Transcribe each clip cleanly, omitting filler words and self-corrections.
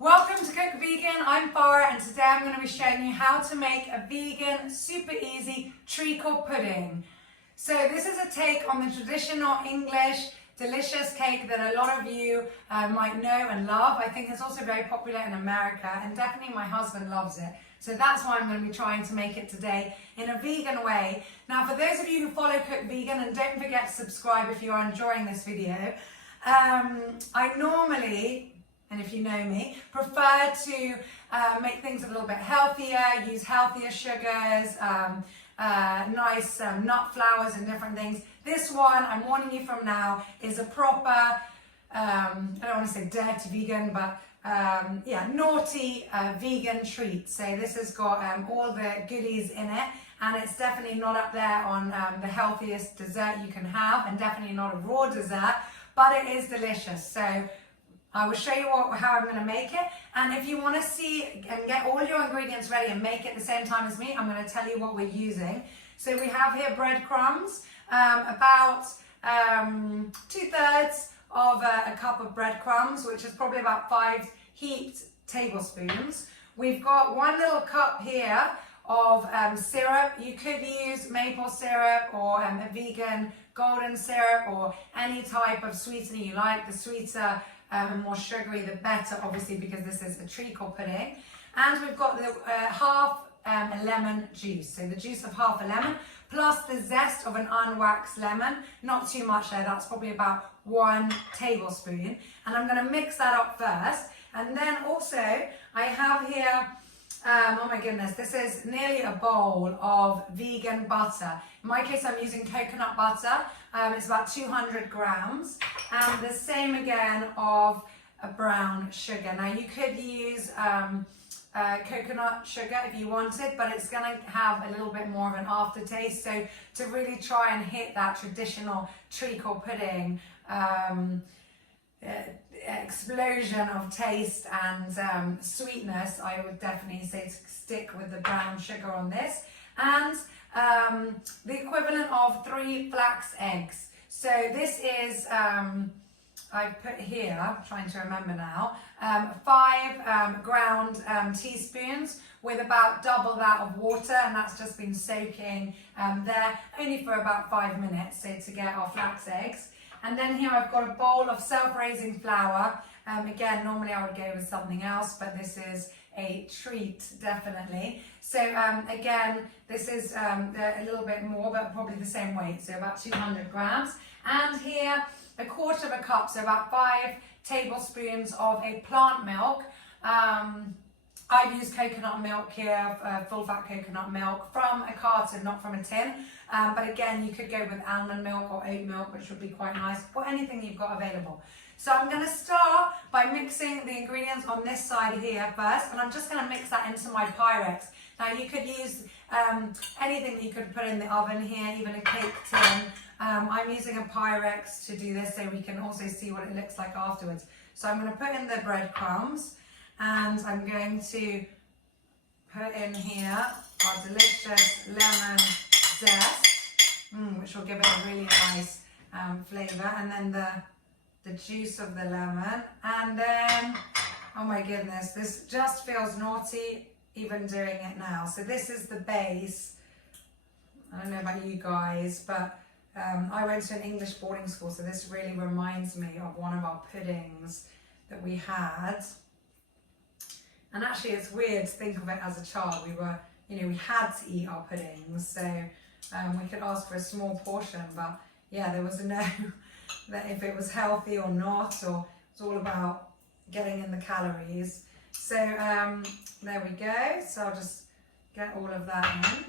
Welcome to Cook Vegan, I'm Farah and today I'm going to be showing you how to make a vegan, super easy treacle pudding. So this is a take on the traditional English delicious cake that a lot of you might know and love. I think it's also very popular in America and definitely my husband loves it. So that's why I'm going to be trying to make it today in a vegan way. Now for those of you who follow Cook Vegan, and don't forget to subscribe if you are enjoying this video, I normally, and if you know me, prefer to make things a little bit healthier, use healthier sugars, nice nut flours and different things. This one, I'm warning you from now, is a proper, I don't want to say dirty vegan, but yeah, naughty vegan treat. So this has got all the goodies in it, and it's definitely not up there on the healthiest dessert you can have, and definitely not a raw dessert, but it is delicious. So I will show you how I'm going to make it, and if you want to see and get all your ingredients ready and make it at the same time as me, I'm going to tell you what we're using. So we have here breadcrumbs, about 2/3 of a cup of breadcrumbs, which is probably about 5 heaped tablespoons. We've got 1 little cup here of syrup. You could use maple syrup or a vegan golden syrup or any type of sweetener you like. The sweeter and more sugary the better, obviously, because this is a treacle pudding. And we've got the half a lemon juice, so the juice of half a lemon plus the zest of an unwaxed lemon. Not too much there, that's probably about 1 tablespoon. And I'm going to mix that up first. And then also I have here, oh my goodness, this is nearly a bowl of vegan butter. In my case, I'm using coconut butter. It's about 200 grams. And the same again of a brown sugar. Now you could use coconut sugar if you wanted, but it's going to have a little bit more of an aftertaste. So to really try and hit that traditional treacle pudding explosion of taste and sweetness, I would definitely say to stick with the brown sugar on this. And the equivalent of 3 flax eggs. So this is, I put here, I'm trying to remember now, 5 ground teaspoons with about double that of water, and that's just been soaking there only for about 5 minutes, so to get our flax eggs. And then here I've got a bowl of self-raising flour. Again, normally I would go with something else, but this is a treat, definitely. So again, this is a little bit more, but probably the same weight, so about 200 grams. And here, 1/4 of a cup, so about 5 tablespoons of a plant milk. I've used coconut milk here, full fat coconut milk from a carton, not from a tin. But again, you could go with almond milk or oat milk, which would be quite nice, or anything you've got available. So I'm going to start by mixing the ingredients on this side here first, and I'm just going to mix that into my pyrex. Now you could use anything that you could put in the oven here, even a cake tin. I'm using a pyrex to do this so we can also see what it looks like afterwards. So I'm going to put in the breadcrumbs, and I'm going to put in here our delicious lemon zest, which will give it a really nice flavour, and then the juice of the lemon, and then, oh my goodness, this just feels naughty even doing it now. So this is the base. I don't know about you guys, but I went to an English boarding school, so this really reminds me of one of our puddings that we had. And actually it's weird to think of it as a child. We were, we had to eat our puddings, so we could ask for a small portion, but yeah, there was no that if it was healthy or not, or it's all about getting in the calories. So there we go. So I'll just get all of that in,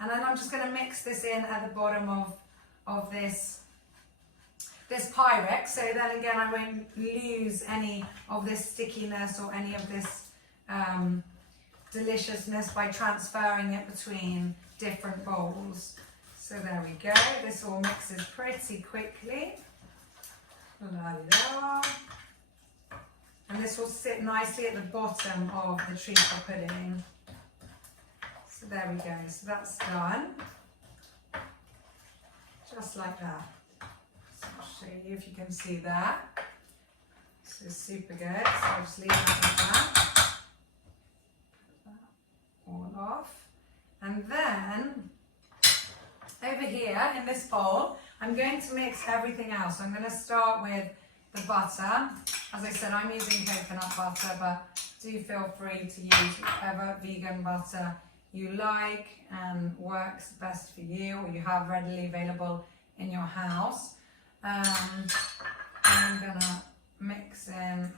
and then I'm just going to mix this in at the bottom of this pyrex. So then again, I won't lose any of this stickiness or any of this deliciousness by transferring it between different bowls. So there we go. This all mixes pretty quickly. And this will sit nicely at the bottom of the treacle pudding. So there we go. So that's done. Just like that. So I'll show you if you can see that. This is super good. So I'll just leave it like that. And then over here in this bowl, I'm going to mix everything else. So I'm going to start with the butter. As I said, I'm using coconut butter, but do feel free to use whatever vegan butter you like and works best for you, or you have readily available in your house. I'm gonna mix in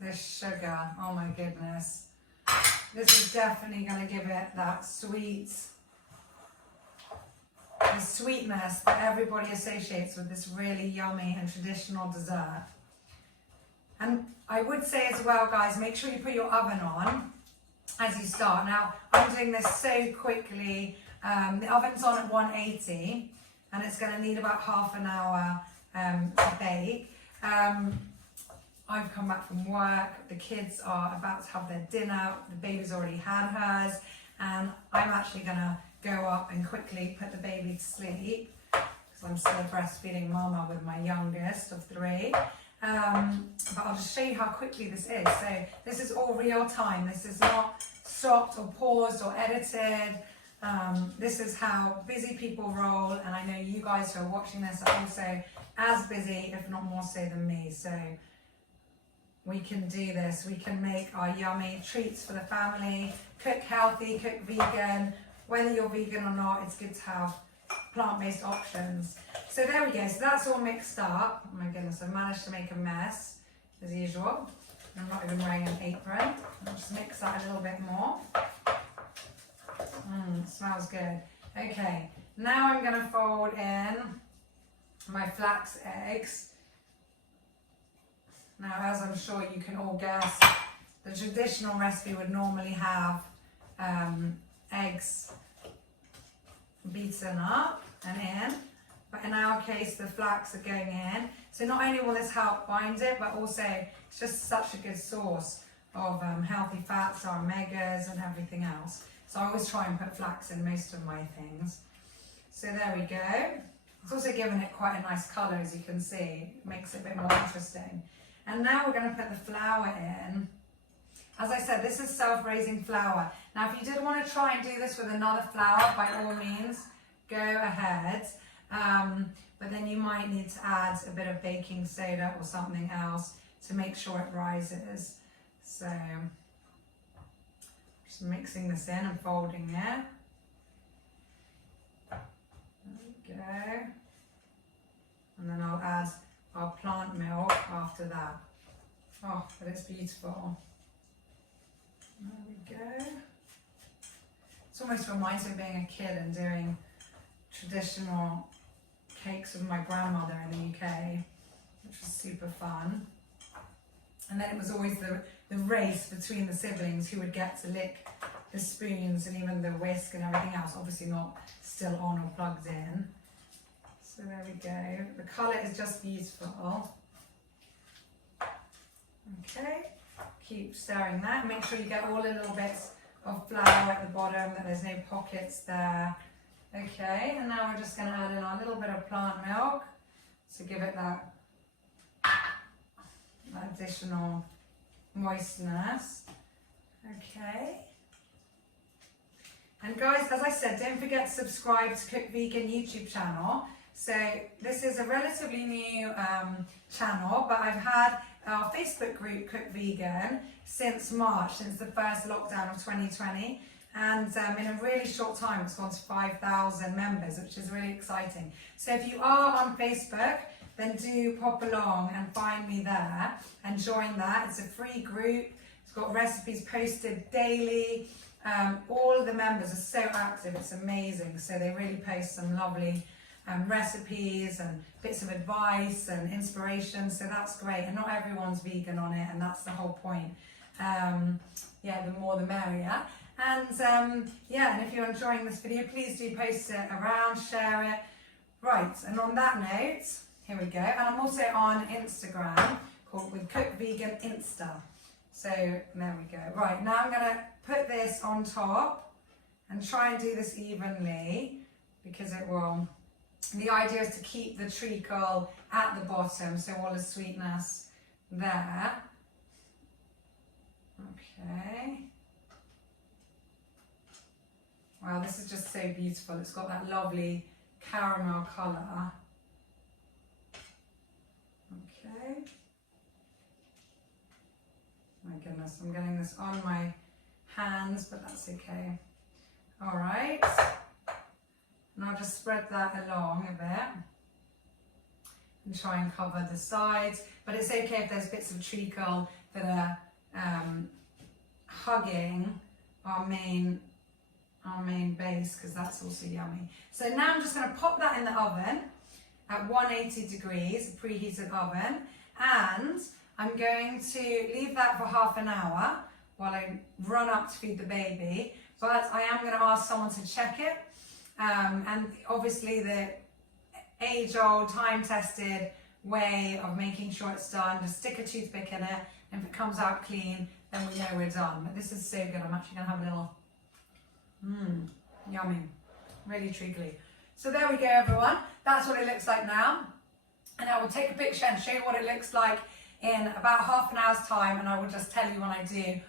this sugar. Oh my goodness. This is definitely gonna give it that the sweetness that everybody associates with this really yummy and traditional dessert. And I would say as well, guys, make sure you put your oven on as you start. Now, I'm doing this so quickly. The oven's on at 180 and it's going to need about half an hour to bake. I've come back from work. The kids are about to have their dinner. The baby's already had hers. And I'm actually going to go up and quickly put the baby to sleep because I'm still breastfeeding mama with my youngest of 3. But I'll just show you how quickly this is. So this is all real time. This is not stopped or paused or edited. This is how busy people roll, and I know you guys who are watching this are also as busy, if not more so than me. So we can do this. We can make our yummy treats for the family, cook healthy, cook vegan. Whether you're vegan or not, it's good to have plant-based options. So there we go. So that's all mixed up. Oh my goodness, I've managed to make a mess as usual. I'm not even wearing an apron. I'll just mix that a little bit more. It smells good. Okay, now I'm going to fold in my flax eggs. Now, as I'm sure you can all guess, the traditional recipe would normally have eggs beaten up and in, but in our case the flax are going in. So not only will this help bind it, but also it's just such a good source of healthy fats, our omegas and everything else. So I always try and put flax in most of my things. So there we go. It's also given it quite a nice colour, as you can see. It makes it a bit more interesting. And now we're going to put the flour in. As I said, this is self-raising flour. Now, if you did want to try and do this with another flour, by all means, go ahead. But then you might need to add a bit of baking soda or something else to make sure it rises. So, just mixing this in and folding it. There we go. And then I'll add our plant milk after that. Oh, but it's beautiful. There we go. It almost reminds me of being a kid and doing traditional cakes with my grandmother in the UK, which was super fun. And then it was always the race between the siblings who would get to lick the spoons and even the whisk and everything else, obviously not still on or plugged in. So there we go. The colour is just beautiful. Okay. Keep stirring that. Make sure you get all the little bits of flour at the bottom, that there's no pockets there. Okay, and now we're just going to add in a little bit of plant milk to give it that additional moistness. Okay. And guys, as I said, don't forget to subscribe to Cook Vegan YouTube channel. So this is a relatively new channel, but I've had our Facebook group Cook Vegan since March, since the first lockdown of 2020, and in a really short time it's gone to 5,000 members, which is really exciting. So if you are on Facebook, then do pop along and find me there and join that. It's a free group. It's got recipes posted daily. All of the members are so active, it's amazing. So they really post some lovely recipes and bits of advice and inspiration, so that's great. And not everyone's vegan on it, and that's the whole point. Yeah, the more the merrier. And yeah, and if you're enjoying this video, please do post it around, share it. Right, and on that note, here we go. And I'm also on Instagram with Cook Vegan Insta. So there we go. Right, now I'm gonna put this on top and try and do this evenly, because it will. The idea is to keep the treacle at the bottom, so all the sweetness there. Okay. Wow, this is just so beautiful. It's got that lovely caramel colour. Okay. My goodness, I'm getting this on my hands, but that's okay. All right. And I'll just spread that along a bit and try and cover the sides. But it's okay if there's bits of treacle that are hugging our main base, because that's also yummy. So now I'm just going to pop that in the oven at 180 degrees, preheated oven, and I'm going to leave that for half an hour while I run up to feed the baby. But I am going to ask someone to check it, and obviously the age-old, time-tested way of making sure it's done, just stick a toothpick in it, and if it comes out clean, then we know we're done. But this is so good. I'm actually going to have a little yummy, really treacly. So there we go, everyone. That's what it looks like now. And I will take a picture and show you what it looks like in about half an hour's time, and I will just tell you when I do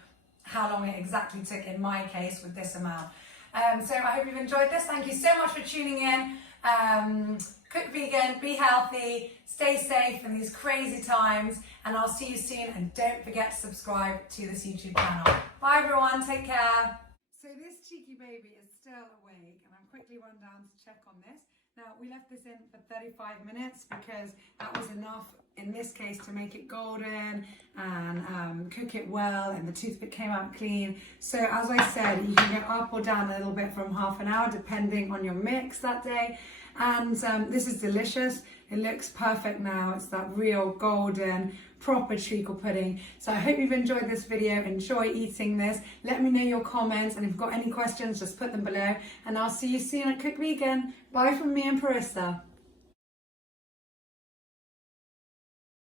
how long it exactly took in my case with this amount. So I hope you've enjoyed this. Thank you so much for tuning in. Cook vegan, be healthy, stay safe in these crazy times, and I'll see you soon. And don't forget to subscribe to this YouTube channel. Bye everyone, take care. So this cheeky baby is still awake, and I'll quickly run down to check on this. Now, we left this in for 35 minutes because that was enough in this case to make it golden and cook it well, and the toothpick came out clean. So as I said, you can go up or down a little bit from half an hour depending on your mix that day. And this is delicious. It looks perfect now. It's that real golden, proper treacle pudding. So I hope you've enjoyed this video. Enjoy eating this. Let me know your comments, and if you've got any questions, just put them below. And I'll see you soon at Cook Vegan. Bye from me and Parissa.